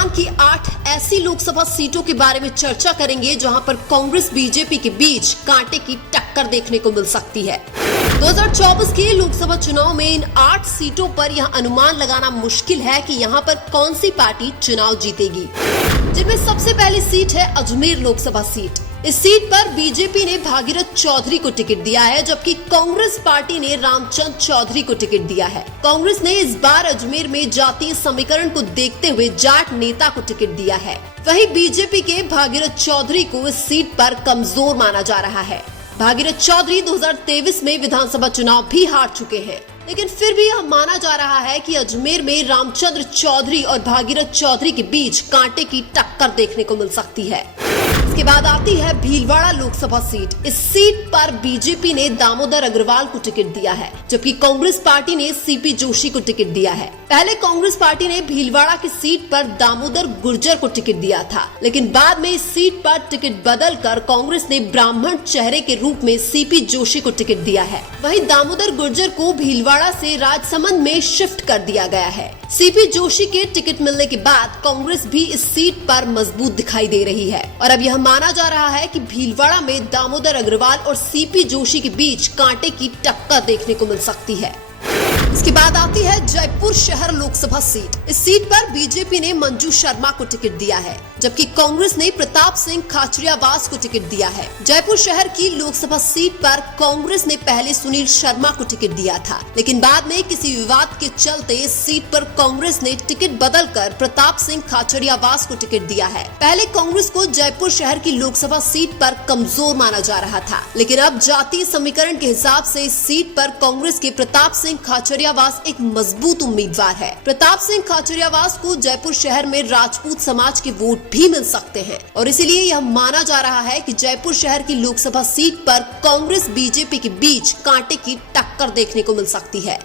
राजस्थान की 8 ऐसी लोकसभा सीटों के बारे में चर्चा करेंगे जहां पर कांग्रेस बीजेपी के बीच कांटे की टक्कर देखने को मिल सकती है। 2024 के लोकसभा चुनाव में इन 8 सीटों पर यह अनुमान लगाना मुश्किल है कि यहां पर कौन सी पार्टी चुनाव जीतेगी, जिनमें सबसे पहली सीट है अजमेर लोकसभा सीट। इस सीट पर बीजेपी ने भागीरथ चौधरी को टिकट दिया है, जबकि कांग्रेस पार्टी ने रामचंद्र चौधरी को टिकट दिया है। कांग्रेस ने इस बार अजमेर में जातीय समीकरण को देखते हुए जाट नेता को टिकट दिया है। वहीं बीजेपी के भागीरथ चौधरी को इस सीट पर कमजोर माना जा रहा है। भागीरथ चौधरी 2023 में विधानसभा चुनाव भी हार चुके हैं, लेकिन फिर भी यह माना जा रहा है कि अजमेर में रामचंद्र चौधरी और भागीरथ चौधरी के बीच कांटे की टक्कर देखने को मिल सकती है। इसके बाद आती है भीलवाड़ा लोकसभा सीट। इस सीट पर बीजेपी ने दामोदर अग्रवाल को टिकट दिया है, जबकि कांग्रेस पार्टी ने सीपी जोशी को टिकट दिया है। पहले कांग्रेस पार्टी ने भीलवाड़ा की सीट पर दामोदर गुर्जर को टिकट दिया था, लेकिन बाद में इस सीट पर टिकट बदलकर कांग्रेस ने ब्राह्मण चेहरे के रूप में सीपी जोशी को टिकट दिया है। वहीं दामोदर गुर्जर को भीलवाड़ा से राजसमंद में शिफ्ट कर दिया गया है। सीपी जोशी के टिकट मिलने के बाद कांग्रेस भी इस सीट पर मजबूत दिखाई दे रही है और अब यह माना जा रहा है कि भीलवाड़ा में दामोदर अग्रवाल और सीपी जोशी के बीच कांटे की टक्कर देखने को मिल सकती है। इसके बाद आती है जयपुर शहर लोकसभा सीट। इस सीट पर बीजेपी ने मंजू शर्मा को टिकट दिया है, जबकि कांग्रेस ने प्रताप सिंह खाचरियावास को टिकट दिया है। जयपुर शहर की लोकसभा सीट पर कांग्रेस ने पहले सुनील शर्मा को टिकट दिया था, लेकिन बाद में किसी विवाद के चलते इस सीट पर कांग्रेस ने टिकट बदलकर प्रताप सिंह खाचरियावास को टिकट दिया है। पहले कांग्रेस को जयपुर शहर की लोकसभा सीट पर कमजोर माना जा रहा था, लेकिन अब जातीय समीकरण के हिसाब से इस सीट पर कांग्रेस के प्रताप सिंह खाचरियावास एक मजबूत उम्मीदवार है। प्रताप सिंह खाचरियावास को जयपुर शहर में राजपूत समाज के वोट भी मिल सकते हैं और इसीलिए यह माना जा रहा है कि जयपुर शहर की लोकसभा सीट पर कांग्रेस बीजेपी के बीच कांटे की टक्कर देखने को मिल सकती है।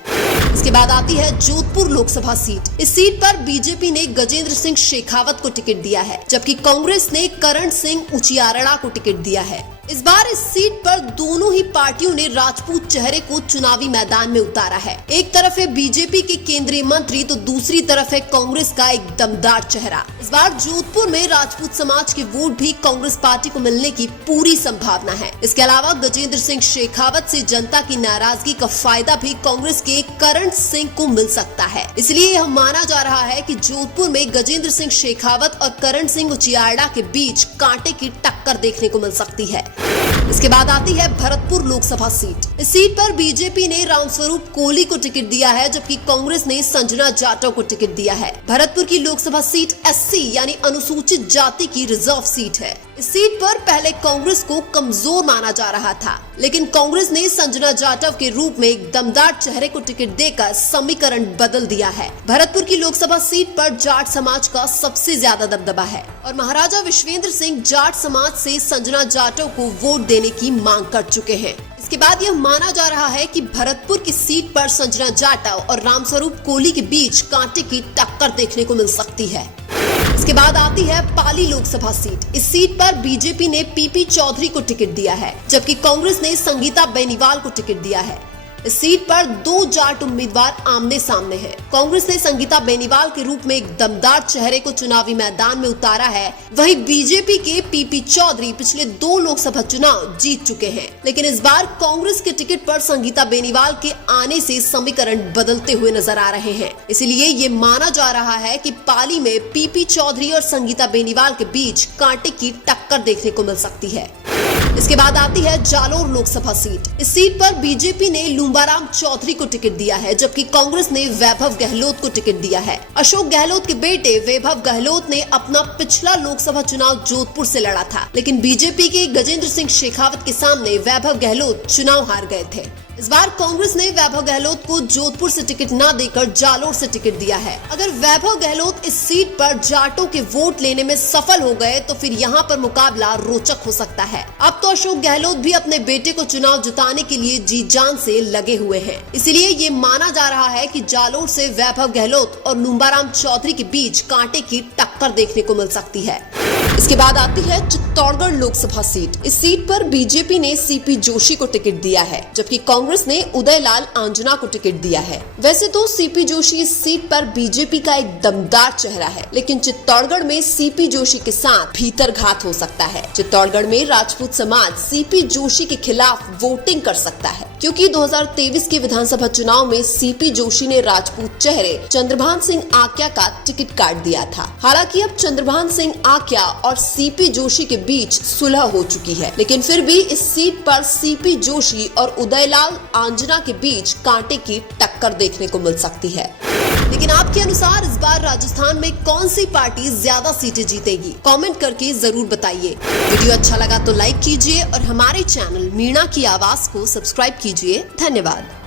इसके बाद आती है जोधपुर लोकसभा सीट। इस सीट पर बीजेपी ने गजेंद्र सिंह शेखावत को टिकट दिया है, जबकि कांग्रेस ने करण सिंह उचियारड़ा को टिकट दिया है। इस बार इस सीट पर दोनों ही पार्टियों ने राजपूत चेहरे को चुनावी मैदान में उतारा है। एक तरफ है बीजेपी के केंद्रीय मंत्री तो दूसरी तरफ है कांग्रेस का एक दमदार चेहरा। इस बार जोधपुर में राजपूत समाज के वोट भी कांग्रेस पार्टी को मिलने की पूरी संभावना है। इसके अलावा गजेंद्र सिंह शेखावत से जनता की नाराजगी का फायदा भी कांग्रेस के करण सिंह को मिल सकता है। इसलिए यह माना जा रहा है कि जोधपुर में गजेंद्र सिंह शेखावत और करण सिंह उचियारड़ा के बीच कांटे की टक्कर देखने को मिल सकती है। इसके बाद आती है भरतपुर लोकसभा सीट। इस सीट पर बीजेपी ने रामस्वरूप कोहली को टिकट दिया है, जबकि कांग्रेस ने संजना जाटव को टिकट दिया है। भरतपुर की लोकसभा सीट एससी यानी अनुसूचित जाति की रिजर्व सीट है। इस सीट पर पहले कांग्रेस को कमजोर माना जा रहा था, लेकिन कांग्रेस ने संजना जाटव के रूप में एक दमदार चेहरे को टिकट देकर समीकरण बदल दिया है। भरतपुर की लोकसभा सीट पर जाट समाज का सबसे ज्यादा दबदबा है और महाराजा विश्वेंद्र सिंह जाट समाज से संजना जाटव को वोट देने की मांग कर चुके हैं। इसके बाद यह माना जा रहा है कि भरतपुर की सीट पर संजना जाटव और रामस्वरूप कोहली के बीच कांटे की टक्कर देखने को मिल सकती है। इसके बाद आती है पाली लोकसभा सीट। इस सीट पर बीजेपी ने पीपी चौधरी को टिकट दिया है, जबकि कांग्रेस ने संगीता बेनीवाल को टिकट दिया है। इस सीट पर दो जाट उम्मीदवार आमने सामने हैं। कांग्रेस ने संगीता बेनीवाल के रूप में एक दमदार चेहरे को चुनावी मैदान में उतारा है, वहीं बीजेपी के पीपी चौधरी पिछले 2 लोकसभा चुनाव जीत चुके हैं, लेकिन इस बार कांग्रेस के टिकट पर संगीता बेनीवाल के आने से समीकरण बदलते हुए नजर आ रहे हैं। इसलिए ये माना जा रहा है कि पाली में पीपी चौधरी और संगीता बेनीवाल के बीच कांटे की टक्कर देखने को मिल सकती है। इसके बाद आती है जालोर लोकसभा सीट। इस सीट पर बीजेपी ने लूम्बाराम चौधरी को टिकट दिया है, जबकि कांग्रेस ने वैभव गहलोत को टिकट दिया है। अशोक गहलोत के बेटे वैभव गहलोत ने अपना पिछला लोकसभा चुनाव जोधपुर से लड़ा था, लेकिन बीजेपी के गजेंद्र सिंह शेखावत के सामने वैभव गहलोत चुनाव हार गए थे। इस बार कांग्रेस ने वैभव गहलोत को जोधपुर से टिकट न देकर जालोर से टिकट दिया है। अगर वैभव गहलोत इस सीट पर जाटों के वोट लेने में सफल हो गए तो फिर यहाँ पर मुकाबला रोचक हो सकता है। अब तो अशोक गहलोत भी अपने बेटे को चुनाव जिताने के लिए जी जान से लगे हुए हैं। इसलिए ये माना जा रहा है कि जालोर से वैभव गहलोत और लूम्बाराम चौधरी के बीच कांटे की टक्कर देखने को मिल सकती है। इसके बाद आती है चित्तौड़गढ़ लोकसभा सीट। इस सीट पर बीजेपी ने सीपी जोशी को टिकट दिया है, जबकि कांग्रेस ने उदयलाल आंजना को टिकट दिया है। वैसे तो सीपी जोशी इस सीट पर बीजेपी का एक दमदार चेहरा है, लेकिन चित्तौड़गढ़ में सीपी जोशी के साथ भीतरघात हो सकता है। चित्तौड़गढ़ में राजपूत समाज सीपी जोशी के खिलाफ वोटिंग कर सकता है, क्योंकि 2023 के विधानसभा चुनाव में सीपी जोशी ने राजपूत चेहरे चंद्रभान सिंह आक्या का टिकट काट दिया था। हालांकि अब चंद्रभान सिंह आक्या और सीपी जोशी के बीच सुलह हो चुकी है, लेकिन फिर भी इस सीट पर सीपी जोशी और उदयलाल आंजना के बीच कांटे की टक्कर देखने को मिल सकती है। लेकिन आपके अनुसार इस बार राजस्थान में कौन सी पार्टी ज्यादा सीटें जीतेगी? कमेंट करके जरूर बताइए। वीडियो अच्छा लगा तो लाइक कीजिए और हमारे चैनल मीणा की आवाज को सब्सक्राइब कीजिए। धन्यवाद।